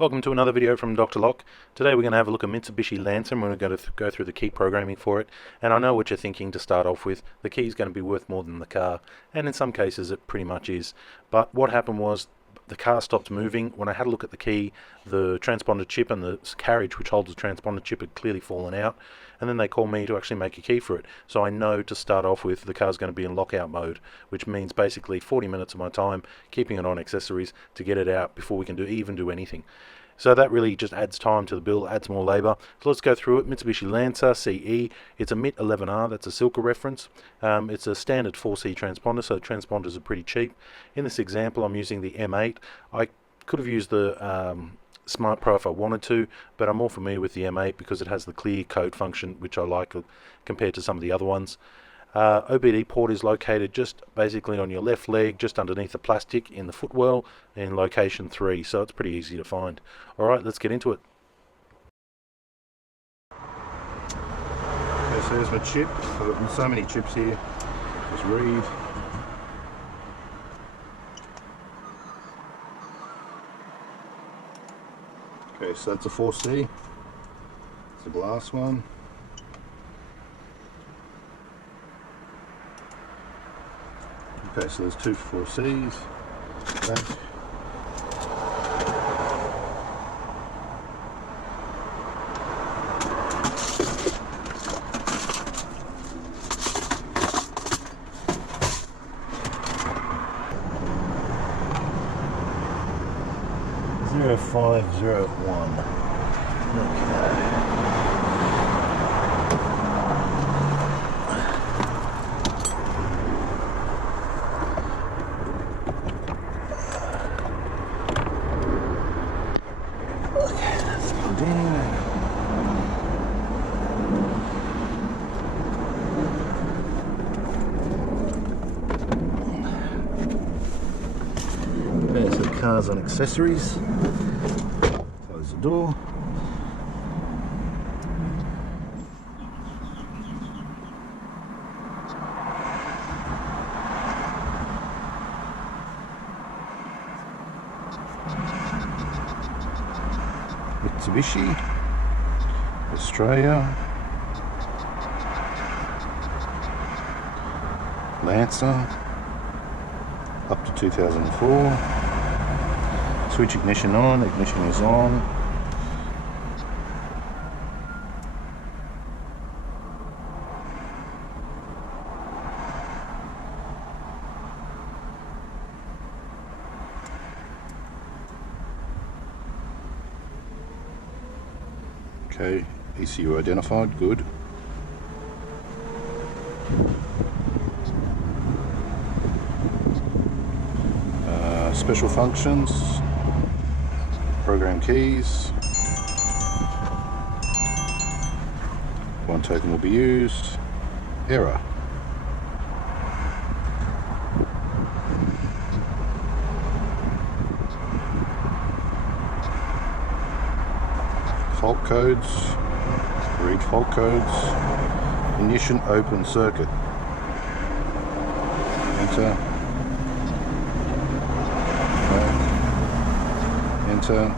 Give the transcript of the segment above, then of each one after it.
Welcome to another video from Dr. Lock. Today we're going to have a look at Mitsubishi Lancer and we're going to go through the key programming for it. And I know what you're thinking to start off with. The key is going to be worth more than the car, and in some cases it pretty much is. But what happened was the car stopped moving. When I had a look at the key, the transponder chip and the carriage which holds the transponder chip had clearly fallen out, and then they called me to actually make a key for it. So I know to start off with the car's going to be in lockout mode, which means basically 40 minutes of my time keeping it on accessories to get it out before we can even do anything. So that really just adds time to the build, adds more labour. So let's go through it. Mitsubishi Lancer CE. It's a MIT 11R, that's a Silka reference. It's a standard 4C transponder, so transponders are pretty cheap. In this example, I'm using the M8. I could have used the Smart Pro if I wanted to, but I'm more familiar with the M8 because it has the clear code function, which I like compared to some of the other ones. OBD port is located just basically on your left leg, just underneath the plastic in the footwell in location 3, so it's pretty easy to find. Alright, let's get into it. Okay, so there's my chip. I've got so many chips here. Just read. Okay, so that's a 4C. It's a glass one. Okay, so there's two 4Cs. That. Zero 0501. Okay. Okay, so the car's on accessories. Close the door. Mitsubishi, Australia, Lancer, up to 2004. Switch ignition on, ignition is on. Okay, ECU identified, good. Special functions, program keys, one token will be used, error. Fault codes, read fault codes, ignition open circuit, enter, enter,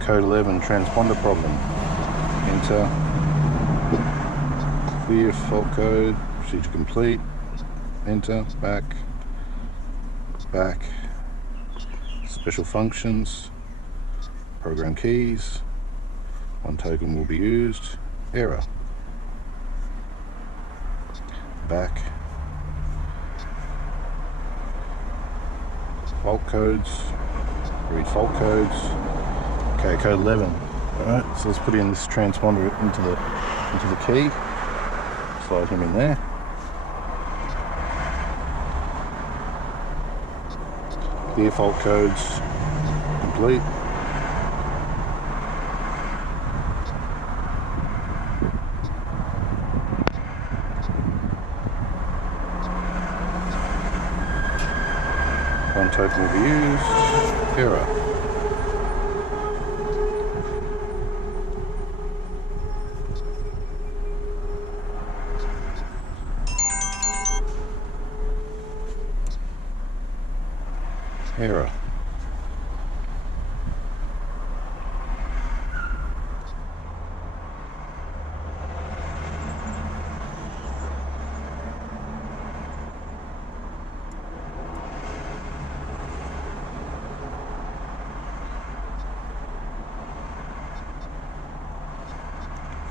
code 11 transponder problem, enter, clear fault code, procedure complete, enter, back, special functions, program keys, one token will be used, error, back, fault codes, read fault codes. Okay, code 11. Alright, so let's put in this transponder into the key. Slide him in there. Clear fault codes complete. One token will be used. Error. Error.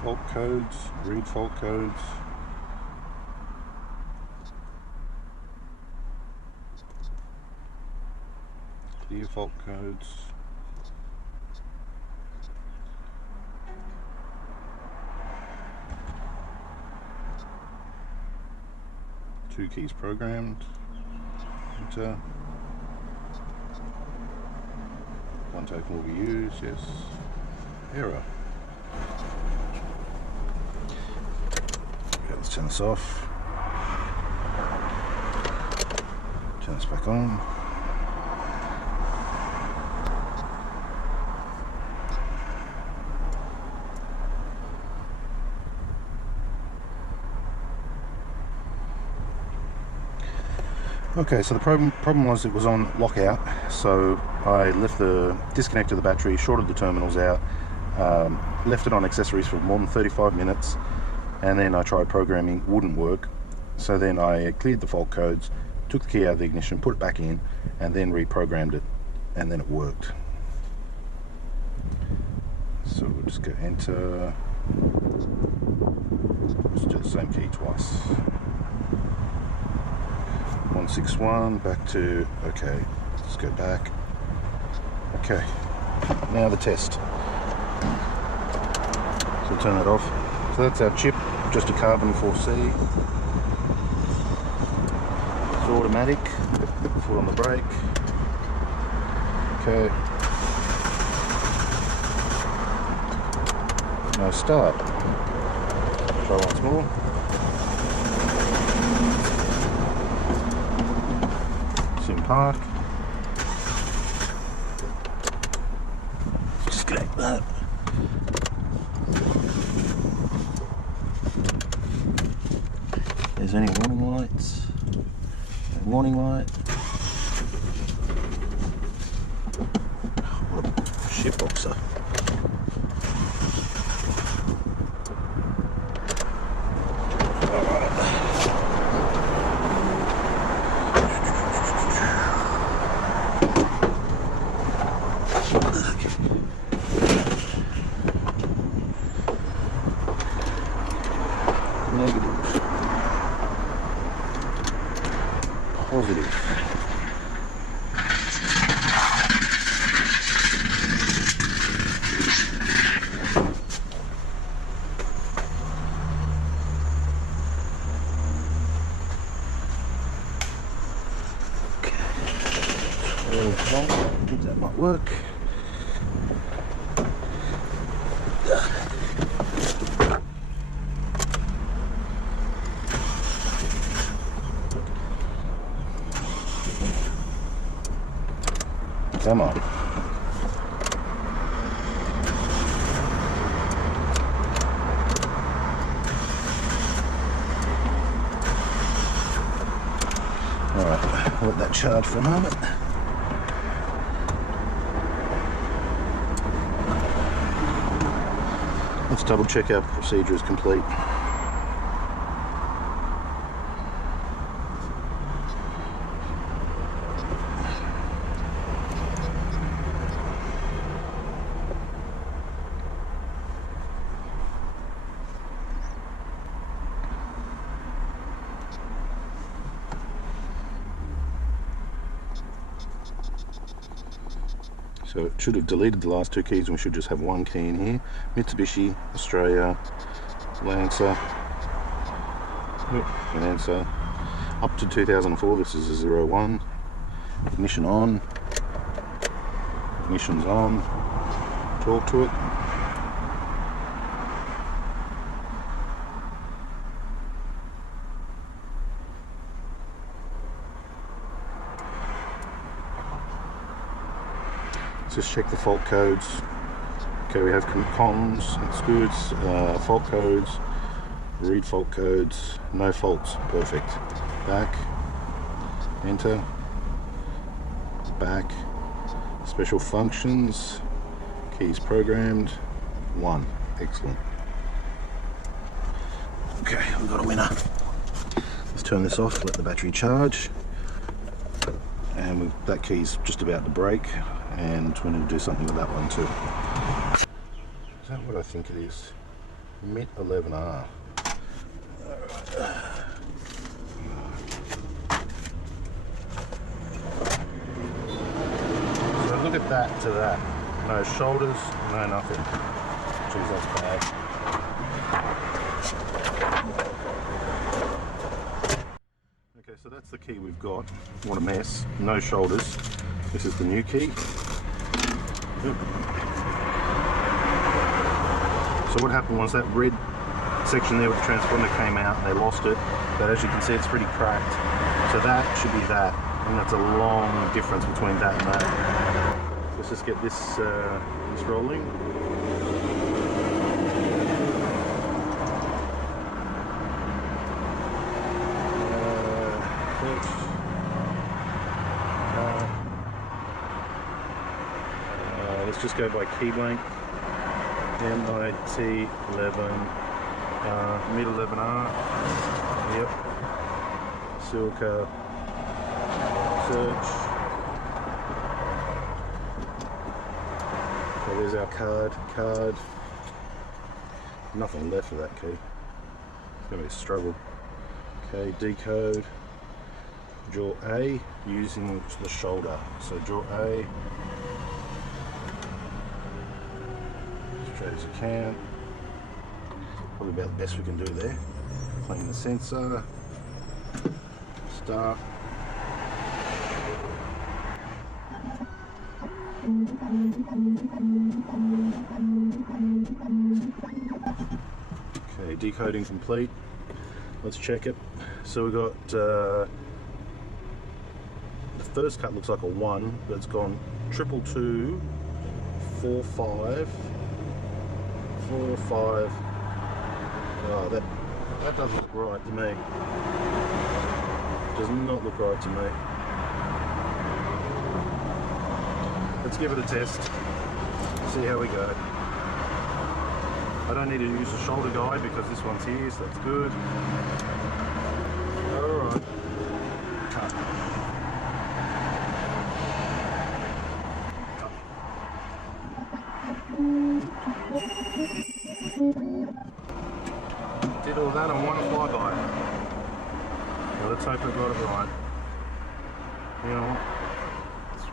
Fault codes, read fault codes. Clear fault codes. Two keys programmed. Enter. One token will be used, yes. Error. Okay, let's turn this off. Turn this back on. Okay, so the problem was it was on lockout, so I disconnected the battery, shorted the terminals out, left it on accessories for more than 35 minutes, and then I tried programming, wouldn't work. So then I cleared the fault codes, took the key out of the ignition, put it back in, and then reprogrammed it, and then it worked. So we'll just go enter. Let's do the same key twice. 161, back to, okay, let's go back. Okay, now the test. So turn that off. So that's our chip, just a carbon 4C. It's automatic, foot on the brake. Okay. No start. Try once more. Park. Disconnect that. There's any warning lights? No warning light. What a shitboxer. Negative. Positive. I think that might work. Come on. Alright, let that charge for a moment. Let's double check our procedure is complete. So it should have deleted the last two keys and we should just have one key in here. Mitsubishi, Australia, Lancer, up to 2004, this is a 01. Ignition on, ignition's on, talk to it. Let's just check the fault codes. Okay, we have comms, it's good. Fault codes, read fault codes, no faults, perfect. Back, enter, back, special functions, keys programmed, 1, excellent. Okay, we've got a winner. Let's turn this off, let the battery charge. And that key's just about to break. And we're going to do something with that one too. Is that what I think it is? Mit 11R. So look at that to that. No shoulders, no nothing. Jeez, that's bad. Okay, so that's the key we've got. What a mess. No shoulders. This is the new key. Yep. So what happened was that red section there with the transponder came out and they lost it. But as you can see, it's pretty cracked. So that should be that. And that's a long difference between that and that. Let's just get this rolling. Let's just go by key blank. MIT11 Mit 11R. Yep. Silka. Search. Okay, there's our card. Nothing left of that key. It's gonna be a struggle. Okay, decode. Draw A using the shoulder. So draw A. Straight as you can. Probably about the best we can do there. Clean the sensor. Start. Okay, decoding complete. Let's check it. So we got the first cut looks like a 1, but it's gone 222, 45, 45. Oh, that doesn't look right to me. Does not look right to me. Let's give it a test. See how we go. I don't need to use the shoulder guide because this one's here, so that's good. Alright. Cut. Did all that on one flyby. Well, let's hope I got it right. You know what? It's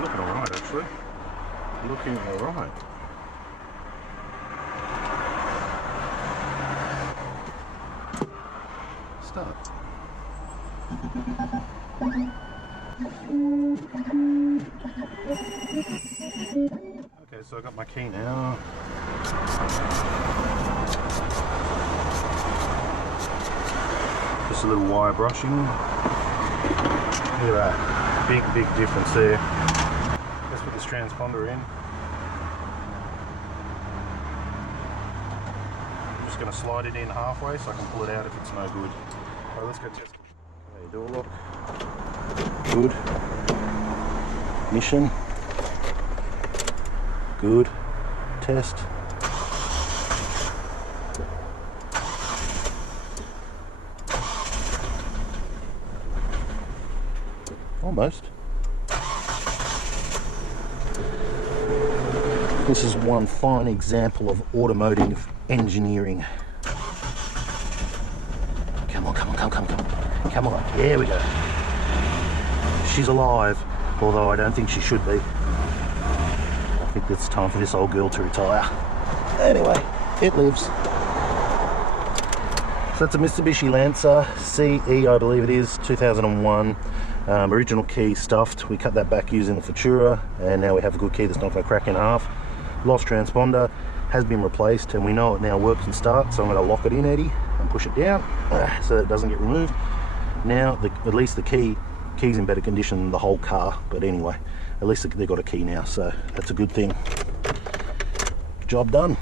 looking alright actually. Looking alright. Start. Okay, so I got my key now. Just a little wire brushing. Look at that. Big difference there. Let's put this transponder in. I'm just going to slide it in halfway so I can pull it out if it's no good. Alright, let's go test. Okay, door lock. Good. Mission. Good. Test. Almost. This is one fine example of automotive engineering. Come on. Come on. There we go. She's alive, although I don't think she should be. I think it's time for this old girl to retire. Anyway, it lives. So that's a Mitsubishi Lancer CE, I believe it is, 2001. Original key stuffed. We cut that back using the Futura, and now we have a good key that's not going to crack in half. Lost transponder has been replaced, and we know it now works and starts. So I'm going to lock it in, Eddie, and push it down so that it doesn't get removed. Now, at least the key's in better condition than the whole car. But anyway, at least they've got a key now, so that's a good thing. Job done.